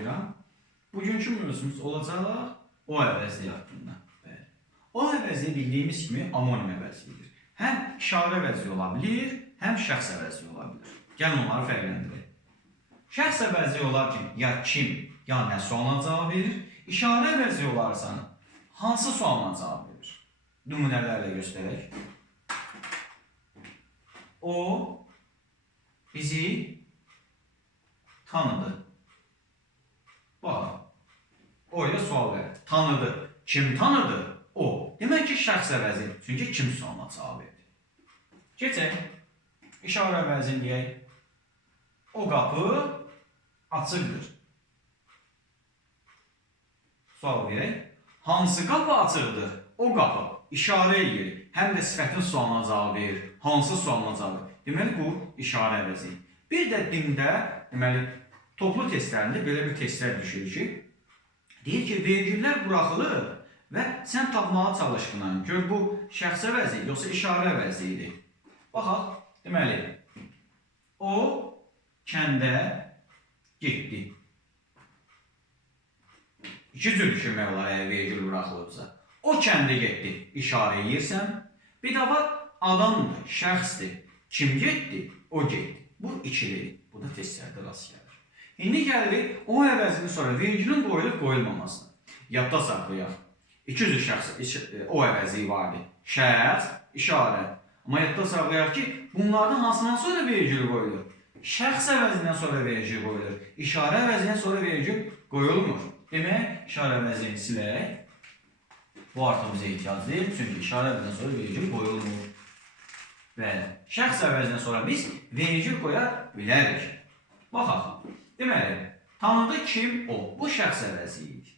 salamlayıram. Bugünkü mövzumuz olacaq o əvəzliyi haqqında. O əvəzliyi bildiyimiz kimi amonim əvəzliyidir. Həm işarə əvəzliyi ola bilir, həm şəxs əvəzliyi ola bilir. Gəlin onları fərqləndirək. Şəxs əvəzliyi olar ki, ya kim, ya nə sualına cavab verir. İşarə əvəzliyi olarsa hansı sualına cavab verir? Nümunələrlə göstərək. O bizi tanıdı. Bax, o ilə sual verir. Tanıdı. Kim tanıdı? O. Demək ki, şəxs əvəzi. Çünki kim sualına cavab verdi. Keçək. İşarə əvəzi deyək. O qapı açıqdır. Sual verək. Hansı qapı açıqdır? O qapı. İşarə edir. Həm də sifətin sualına cavab verir. Hansı sualına cavab verir? Deməli, bu işarə əvəzi. Bir də dində, deməli, toplu testlərində belə bir testlər düşür ki, deyir ki, vergüllər buraxılır və sən tapmağa çalışqınan gör bu şəxs əvəzi, yoxsa işarə əvəzidir. Baxaq, deməli, o kəndə getdi. İki cür düşünmək olar, əgər vergül buraxılıbsa. O kəndə getdi, işarə edirsən. Bir də var, adamdır, şəxsdir. Kim getdi, o getdi. Bu ikilidir. Bu da testlərdə rast gəlir. İndi gəlirik o əvəzini sonra vergülün qoyulub qoyulmamasına. Yadda saxlayaq. İki cür şəxs o əvəzi vardı. Şəxs, işarə. Amma yadda saxlayaq ki, bunlardan hansından sonra vergül qoyulur? Şəxs əvəzindən sonra vergül qoyulur. İşarə əvəzindən sonra vergül qoyulmur. Demək, işarə əvəzini silək. Bu artıq bizə ehtiyacdır. Çünki işarə əvəzindən sonra vergül qoyulmur. Bəli, şəxs əvəzindən sonra biz vergül qoya bilərik. Baxaq. Deməli, tanıdı kim o? Bu şəxs əvəzidir.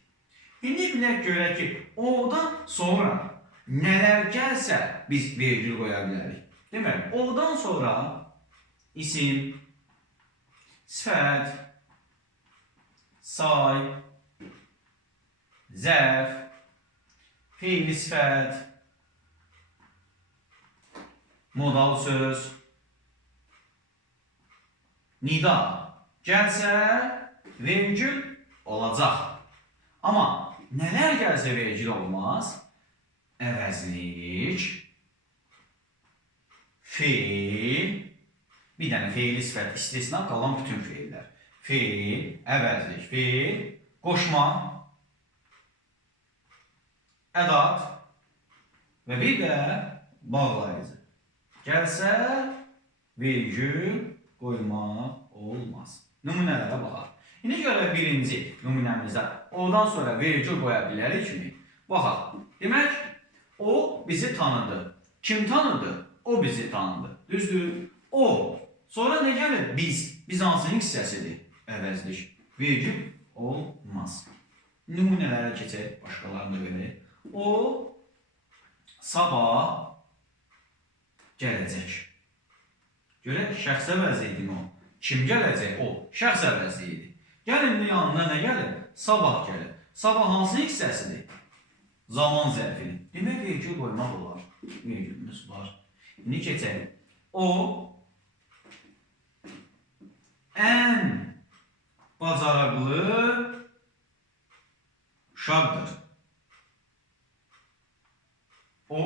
İndi bilək görək ki, odan sonra nələr gəlsə biz vergül qoya bilərik. Deməli, odan sonra isim, sifət, say, zərf, fiili sifət, modal söz, nida gəlsə vergül olacaq. Amma nələr gəlsə vergül olmaz? Əvəzlik, fiil, bir dənə fiili sifət istisna qalan bütün fiillər. Fiil, əvəzlik, fiil, qoşma, ədat və bir də bağlayıcı. Gəlsə vergül qoymaq olmaz. Nümunələrə baxaq. İndi görək birinci nümunəmizdə odan sonra vergül qoya bilərik mi? Baxaq. Demək, o bizi tanıdı. Kim tanıdı? O bizi tanıdı. Düzdür? O. Sonra nə gəlir? Biz. Biz hansının hissəsidir? Əvəzlik. Vergül olmaz. Nümunələrə keçək. Başqalarını da verək. O sabah gələcək. Görək, şəxs əvəzidir o. Kim gələcək? O. Şəxs əvəzidir. Gəlin yanına nə gəlir? Sabah gəlir. Sabah hansı hissəsidir? Zaman zərfidir. Demək, vergül qoymaq olar. Vergülümüz var. İndi keçək. O ən bacarıqlı uşaqdır. O,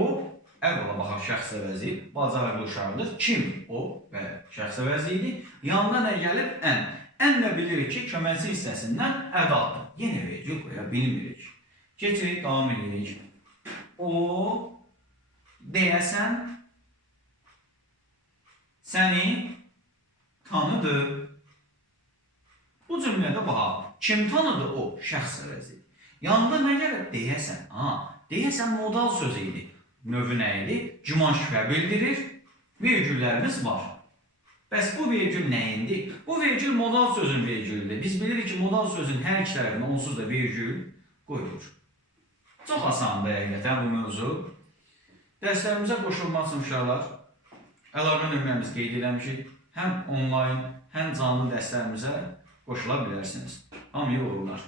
əvvəla baxaq şəxs əvəzi, bacarıqlı uşaqdır. Kim? O, bəli, şəxs əvəzidir. Yanına nə gəlir? Ən. Ən də bilirik ki, köməkçi hissəsindən ədatdır. Yenə vergül qoya bilmirik. Keçirik, davam edirik. O, deyəsən, səni tanıdı. Bu cümlədə baxaq. Kim tanıdı? O, şəxs əvəzidir. Yanında nə gəlir? Deyəsən. Deyəsən modal sözü idi. Növü nə idi? Güman şübhə bildirir. Vergüllərimiz var. Bəs bu vergül nəyindir? Bu vergül modal sözün vergülüdür. Biz bilirik ki, modal sözün hər iki tərəfinə onsuz da vergül qoyulur. Çox asandır həqiqətən bu mövzu. Dərslərimizə qoşulmaq üçün uşaqlar, əlaqə nömrəmizi qeyd eləmişik. Həm onlayn, həm canlı dərslərimizə qoşula bilərsiniz. Hamıya uğurlar.